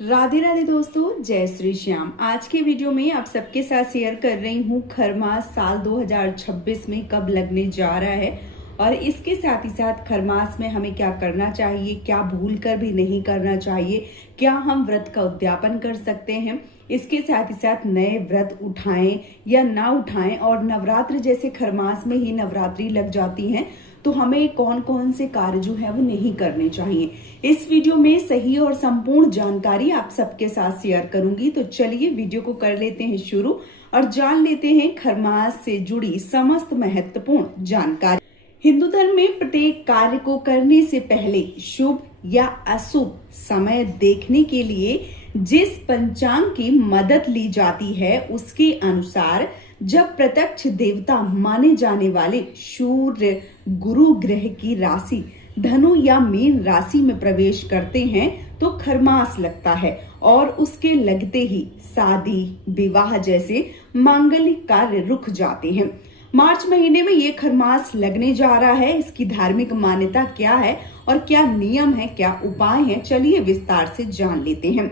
राधे राधे दोस्तों, जय श्री श्याम। आज के वीडियो में आप सबके साथ शेयर कर रही हूँ खरमास साल 2026 में कब लगने जा रहा है और इसके साथ ही साथ खरमास में हमें क्या करना चाहिए, क्या भूल कर भी नहीं करना चाहिए, क्या हम व्रत का उद्यापन कर सकते हैं, इसके साथ ही साथ नए व्रत उठाएं या ना उठाएं और नवरात्र जैसे खरमास में ही नवरात्रि लग जाती हैं तो हमें कौन कौन से कार्य जो है वो नहीं करने चाहिए। इस वीडियो में सही और संपूर्ण जानकारी आप सबके साथ शेयर करूंगी। तो चलिए वीडियो को कर लेते हैं शुरू और जान लेते हैं खरमास से जुड़ी समस्त महत्वपूर्ण जानकारी। हिंदू धर्म में प्रत्येक कार्य को करने से पहले शुभ या अशुभ समय देखने के लिए जिस पंचांग की मदद ली जाती है उसके अनुसार जब प्रत्यक्ष देवता माने जाने वाले सूर्य गुरु ग्रह की राशि धनु या मीन राशि में प्रवेश करते हैं तो खरमास लगता है और उसके लगते ही शादी विवाह जैसे मांगलिक कार्य रुक जाते हैं। मार्च महीने में ये खरमास लगने जा रहा है। इसकी धार्मिक मान्यता क्या है और क्या नियम है, क्या उपाय हैं, चलिए विस्तार से जान लेते हैं।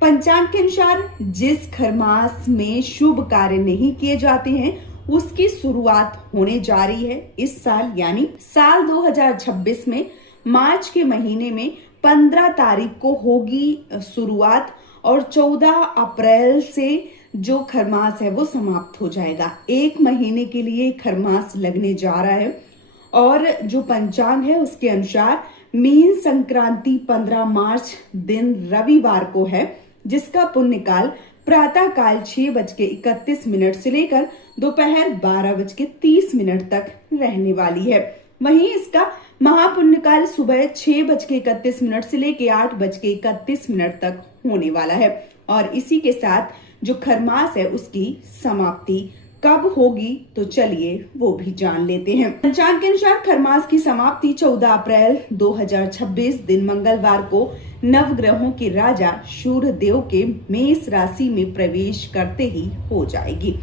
पंचांग के अनुसार जिस खरमास में शुभ कार्य नहीं किए जाते हैं उसकी शुरुआत होने जा रही है इस साल यानी साल 2026 में मार्च के महीने में 15 तारीख को होगी शुरुआत और 14 अप्रैल से जो खरमास है वो समाप्त हो जाएगा। एक महीने के लिए खरमास लगने जा रहा है और जो पंचांग है उसके अनुसार मीन संक्रांति 15 मार्च दिन रविवार को है, जिसका पुण्य काल प्रातः काल 6:31 से लेकर दोपहर 12:30 तक रहने वाली है। वहीं इसका महापुण्य काल सुबह 6:31 से लेकर 8:31 तक होने वाला है और इसी के साथ जो खरमास है उसकी समाप्ति कब होगी तो चलिए वो भी जान लेते हैं। पंचांग के अनुसार खरमास की समाप्ति 14 अप्रैल 2026 दिन मंगलवार को नवग्रहों के राजा सूर्य देव के मेष राशि में प्रवेश करते ही हो जाएगी।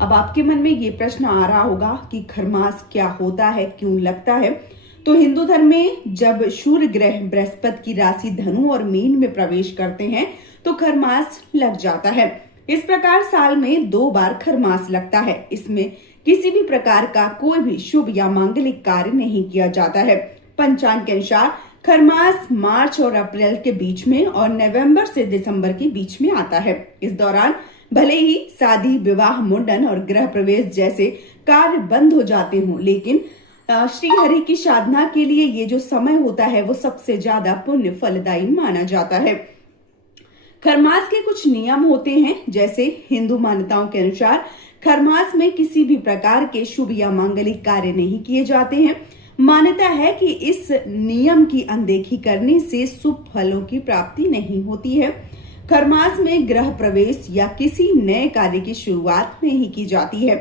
अब आपके मन में ये प्रश्न आ रहा होगा कि खरमास क्या होता है, क्यों लगता है। तो हिंदू धर्म में जब सूर्य ग्रह बृहस्पति की राशि धनु और मीन में प्रवेश करते हैं तो खरमास लग जाता है। इस प्रकार साल में 2 बार खरमास लगता है। इसमें किसी भी प्रकार का कोई भी शुभ या मांगलिक कार्य नहीं किया जाता है। पंचांग के अनुसार खरमास मार्च और अप्रैल के बीच में और नवंबर से दिसंबर के बीच में आता है। इस दौरान भले ही शादी विवाह मुंडन और गृह प्रवेश जैसे कार्य बंद हो जाते हों, लेकिन श्री हरि की साधना के लिए ये जो समय होता है वो सबसे ज्यादा पुण्य फलदायी माना जाता है। खरमास के कुछ नियम होते हैं, जैसे हिंदू मान्यताओं के अनुसार खरमास में किसी भी प्रकार के शुभ या मांगलिक कार्य नहीं किए जाते हैं। मान्यता है कि इस नियम की अनदेखी करने से शुभ फलों की प्राप्ति नहीं होती है। खरमास में गृह प्रवेश या किसी नए कार्य की शुरुआत नहीं की जाती है।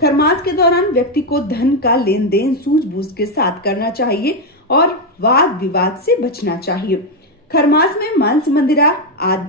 खरमास के दौरान व्यक्ति को धन का लेन देन सूझबूझ के साथ करना चाहिए और वाद विवाद से बचना चाहिए। खरमास में मांस मंदिरा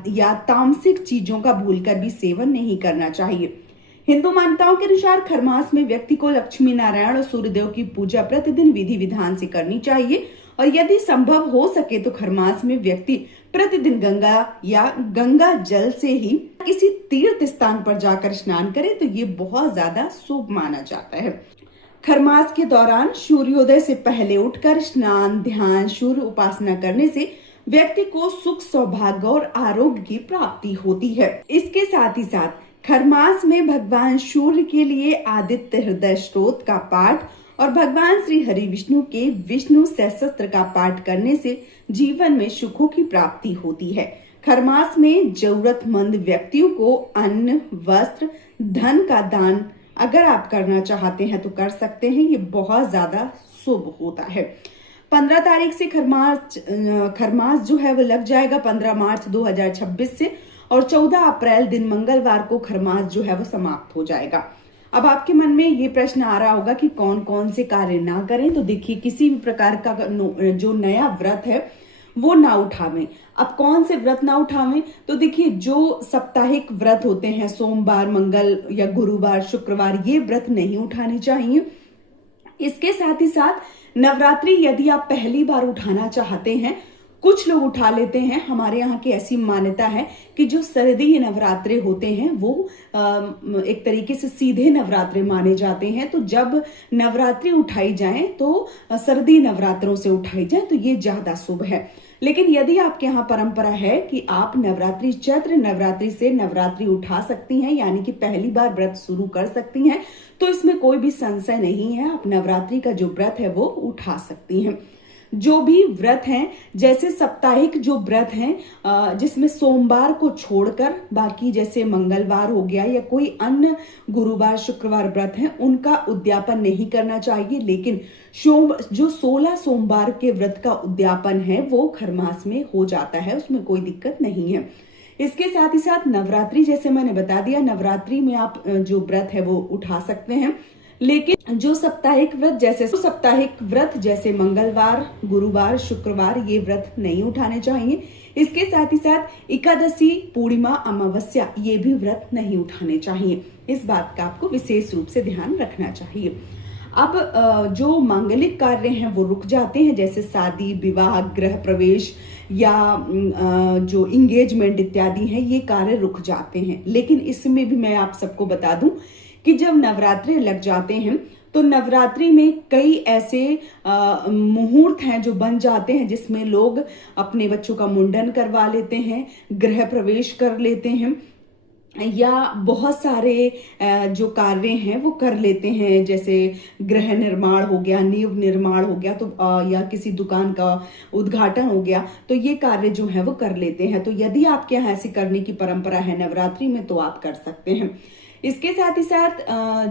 या तामसिक चीजों का भूलकर भी सेवन नहीं करना चाहिए। हिंदू मान्यताओं के अनुसार खरमास में व्यक्ति को लक्ष्मी नारायण और सूर्यदेव की पूजा प्रतिदिन विधि विधान से करनी चाहिए और यदि संभव हो सके तो खरमास में व्यक्ति प्रतिदिन गंगा या गंगा जल से ही किसी तीर्थ स्थान पर जाकर स्नान करे तो ये बहुत ज्यादा शुभ माना जाता है। खरमास के दौरान सूर्योदय से पहले उठकर स्नान ध्यान सूर्य उपासना करने से व्यक्ति को सुख सौभाग्य और आरोग्य की प्राप्ति होती है। इसके साथ ही साथ खरमास में भगवान सूर्य के लिए आदित्य हृदय स्तोत्र का पाठ और भगवान श्री हरि विष्णु के विष्णु सहस्त्र का पाठ करने से जीवन में सुखों की प्राप्ति होती है। खरमास में जरूरतमंद व्यक्तियों को अन्न वस्त्र धन का दान अगर आप करना चाहते हैं तो कर सकते हैं। ये बहुत ज्यादा शुभ होता है। 15 तारीख से खरमास जो है वो लग जाएगा 15 मार्च 2026 से और 14 अप्रैल दिन मंगलवार को खरमास जो है वो समाप्त हो जाएगा। अब आपके मन में ये प्रश्न आ रहा होगा कि कौन कौन से कार्य ना करें। तो देखिए, किसी भी प्रकार का जो नया व्रत है वो ना उठावें। अब कौन से व्रत ना उठावें, तो देखिए जो साप्ताहिक व्रत होते हैं सोमवार मंगल या गुरुवार शुक्रवार, ये व्रत नहीं उठाने चाहिए। इसके साथ ही साथ नवरात्रि यदि आप पहली बार उठाना चाहते हैं कुछ लोग उठा लेते हैं। हमारे यहाँ की ऐसी मान्यता है कि जो सर्दी नवरात्रे होते हैं वो एक तरीके से सीधे नवरात्रे माने जाते हैं। तो जब नवरात्रि उठाई जाए तो सर्दी नवरात्रों से उठाई जाए तो ये ज्यादा शुभ है। लेकिन यदि आपके यहाँ परंपरा है कि आप नवरात्रि चैत्र नवरात्रि से नवरात्रि उठा सकती हैं, यानी कि पहली बार व्रत शुरू कर सकती हैं, तो इसमें कोई भी संशय नहीं है। आप नवरात्रि का जो व्रत है वो उठा सकती हैं। जो भी व्रत हैं, जैसे साप्ताहिक जो व्रत हैं जिसमें सोमवार को छोड़कर बाकी जैसे मंगलवार हो गया या कोई अन्य गुरुवार शुक्रवार व्रत हैं, उनका उद्यापन नहीं करना चाहिए। लेकिन जो 16 सोमवार के व्रत का उद्यापन है वो खरमास में हो जाता है, उसमें कोई दिक्कत नहीं है। इसके साथ ही साथ नवरात्रि, जैसे मैंने बता दिया, नवरात्रि में आप जो व्रत है वो उठा सकते हैं। लेकिन जो साप्ताहिक व्रत जैसे मंगलवार, गुरुवार, शुक्रवार, ये व्रत नहीं उठाने चाहिए। इसके साथ ही साथ एकादशी, पूर्णिमा, अमावस्या, ये भी व्रत नहीं उठाने चाहिए। इस बात का आपको विशेष रूप से ध्यान रखना चाहिए। अब जो मांगलिक कार्य हैं वो रुक जाते हैं, जैसे शादी, विवाह, गृह प्रवेश या जो इंगेजमेंट इत्यादि हैं, ये कार्य रुक जाते हैं। लेकिन इसमें भी मैं आप सबको बता दूं कि जब नवरात्रि लग जाते हैं तो नवरात्रि में कई ऐसे मुहूर्त हैं जो बन जाते हैं, जिसमें लोग अपने बच्चों का मुंडन करवा लेते हैं, गृह प्रवेश कर लेते हैं, या बहुत सारे जो कार्य हैं वो कर लेते हैं, जैसे गृह निर्माण हो गया, नींव निर्माण हो गया, तो या किसी दुकान का उद्घाटन हो गया, तो ये कार्य जो है वो कर लेते हैं। तो यदि आपके यहाँ ऐसे करने की परंपरा है नवरात्रि में तो आप कर सकते हैं। इसके साथ ही साथ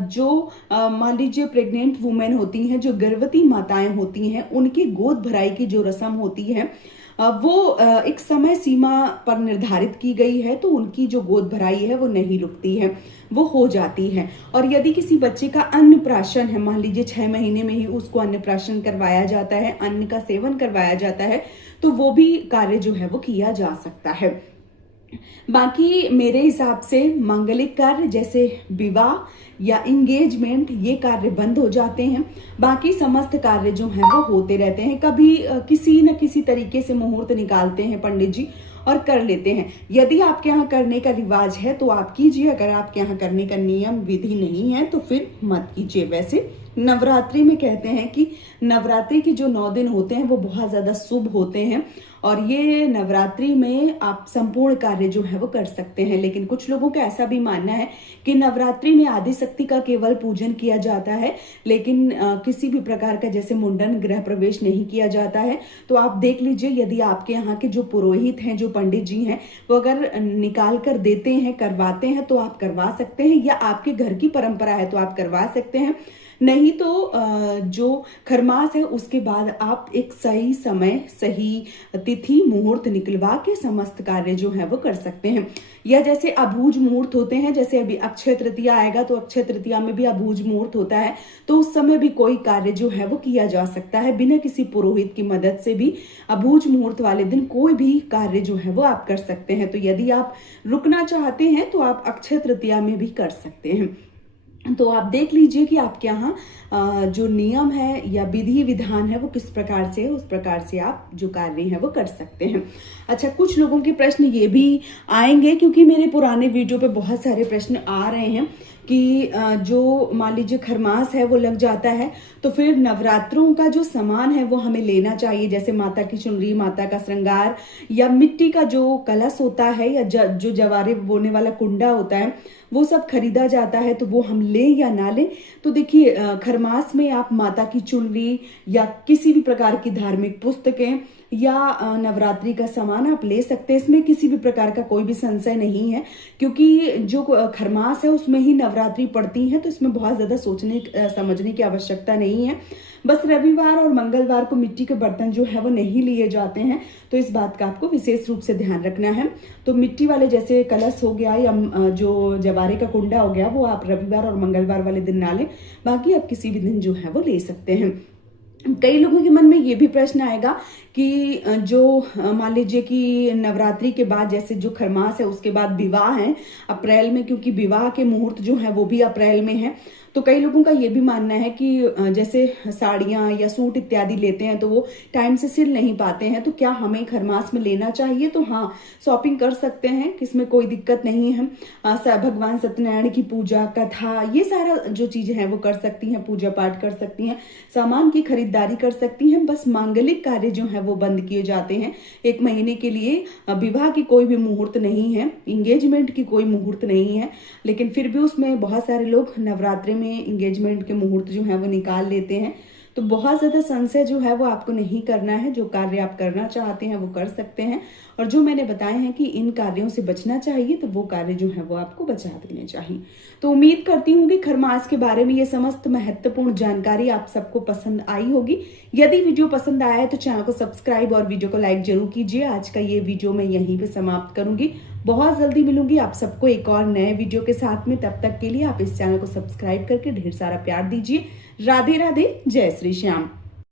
जो मान लीजिए प्रेग्नेंट वुमेन होती हैं, जो गर्भवती माताएं होती हैं, उनकी गोद भराई की जो रस्म होती है वो एक समय सीमा पर निर्धारित की गई है, तो उनकी जो गोद भराई है वो नहीं रुकती है, वो हो जाती है। और यदि किसी बच्चे का अन्नप्राशन है, मान लीजिए 6 महीने में ही उसको अन्नप्राशन करवाया जाता है, अन्न का सेवन करवाया जाता है, तो वो भी कार्य जो है वो किया जा सकता है। बाकी मेरे हिसाब से मांगलिक कार्य जैसे विवाह या इंगेजमेंट, ये कार्य बंद हो जाते हैं। बाकी समस्त कार्य जो हैं वो होते रहते हैं। कभी किसी न किसी तरीके से मुहूर्त निकालते हैं पंडित जी और कर लेते हैं। यदि आपके यहाँ करने का रिवाज है तो आप कीजिए, अगर आपके यहाँ करने का नियम विधि नहीं है तो फिर मत कीजिए। वैसे नवरात्रि में कहते हैं कि नवरात्रि के जो 9 दिन होते हैं वो बहुत ज्यादा शुभ होते हैं, और ये नवरात्रि में आप संपूर्ण कार्य जो है वो कर सकते हैं। लेकिन कुछ लोगों का ऐसा भी मानना है कि नवरात्रि में आदि शक्ति का केवल पूजन किया जाता है, लेकिन किसी भी प्रकार का जैसे मुंडन, गृह प्रवेश नहीं किया जाता है। तो आप देख लीजिए, यदि आपके यहाँ के जो पुरोहित हैं, जो पंडित जी हैं, वो अगर निकाल कर देते हैं, करवाते हैं, तो आप करवा सकते हैं, या आपके घर की परंपरा है तो आप करवा सकते हैं। नहीं तो जो खरमास है उसके बाद आप एक सही समय, सही तिथि, मुहूर्त निकलवा के समस्त कार्य जो है वो कर सकते हैं। या जैसे अबूझ मुहूर्त होते हैं, जैसे अभी अक्षय तृतीया आएगा तो अक्षय तृतीया में भी अबूझ मुहूर्त होता है, तो उस समय भी कोई कार्य जो है वो किया जा सकता है बिना किसी पुरोहित की मदद से भी। अबूझ मुहूर्त वाले दिन कोई भी कार्य जो है वो आप कर सकते हैं। तो यदि आप रुकना चाहते हैं तो आप अक्षय तृतीया में भी कर सकते हैं। तो आप देख लीजिए कि आपके यहाँ जो नियम है या विधि विधान है वो किस प्रकार से है, उस प्रकार से आप जो कार्य है वो कर सकते हैं। अच्छा, कुछ लोगों के प्रश्न ये भी आएंगे, क्योंकि मेरे पुराने वीडियो पे बहुत सारे प्रश्न आ रहे हैं कि जो मान लीजिए खरमास है वो लग जाता है तो फिर नवरात्रों का जो सामान है वो हमें लेना चाहिए, जैसे माता की चुनरी, माता का श्रृंगार, या मिट्टी का जो कलश होता है, या जो जवारे बोने वाला कुंडा होता है, वो सब खरीदा जाता है, तो वो हम लें या ना लें। तो देखिए, खरमास में आप माता की चुनरी या किसी भी प्रकार की धार्मिक पुस्तकें या नवरात्रि का सामान आप ले सकते हैं। इसमें किसी भी प्रकार का कोई भी संशय नहीं है, क्योंकि जो खरमास है उसमें ही नवरात्रि पड़ती है, तो इसमें बहुत ज्यादा सोचने समझने की आवश्यकता नहीं है। बस रविवार और मंगलवार को मिट्टी के बर्तन जो है वो नहीं लिए जाते हैं, तो इस बात का आपको विशेष रूप से ध्यान रखना है। तो मिट्टी वाले जैसे कलश हो गया या जो जवारे का कुंडा हो गया, वो आप रविवार और मंगलवार वाले दिन ना लें, बाकी आप किसी भी दिन जो है वो ले सकते हैं। कई लोगों के मन में ये भी प्रश्न आएगा कि जो मान लीजिए कि नवरात्रि के बाद जैसे जो खरमास है उसके बाद विवाह है अप्रैल में, क्योंकि विवाह के मुहूर्त जो है वो भी अप्रैल में है, तो कई लोगों का ये भी मानना है कि जैसे साड़ियाँ या सूट इत्यादि लेते हैं तो वो टाइम से सिल नहीं पाते हैं, तो क्या हमें खरमास में लेना चाहिए? तो हाँ, शॉपिंग कर सकते हैं, इसमें कोई दिक्कत नहीं है। भगवान सत्यनारायण की पूजा, कथा, ये सारा जो चीजें हैं वो कर सकती हैं, पूजा पाठ कर सकती हैं, सामान की खरीदारी कर सकती हैं। बस मांगलिक कार्य जो है वो बंद किए जाते हैं 1 महीने के लिए। विवाह की कोई भी मुहूर्त नहीं है, इंगेजमेंट की कोई मुहूर्त नहीं है, लेकिन फिर भी उसमें बहुत सारे लोग नवरात्रि में इंगेजमेंट के मुहूर्त जो है वो निकाल लेते हैं। तो बहुत ज्यादा संशय जो है वो आपको नहीं करना है। जो कार्य आप करना चाहते हैं वो कर सकते हैं, और जो मैंने बताए हैं कि इन कार्यों से बचना चाहिए, तो वो कार्य जो है वो आपको बचा देने चाहिए। तो उम्मीद करती हूँ कि खरमास के बारे में ये समस्त महत्वपूर्ण जानकारी आप सबको पसंद आई होगी। यदि वीडियो पसंद आया है तो चैनल को सब्सक्राइब और वीडियो को लाइक जरूर कीजिए। आज का ये वीडियो मैं यहीं पे समाप्त करूंगी। बहुत जल्दी मिलूंगी आप सबको एक और नए वीडियो के साथ में। तब तक के लिए आप इस चैनल को सब्सक्राइब करके ढेर सारा प्यार दीजिए। राधे राधे, जय श्री श्याम।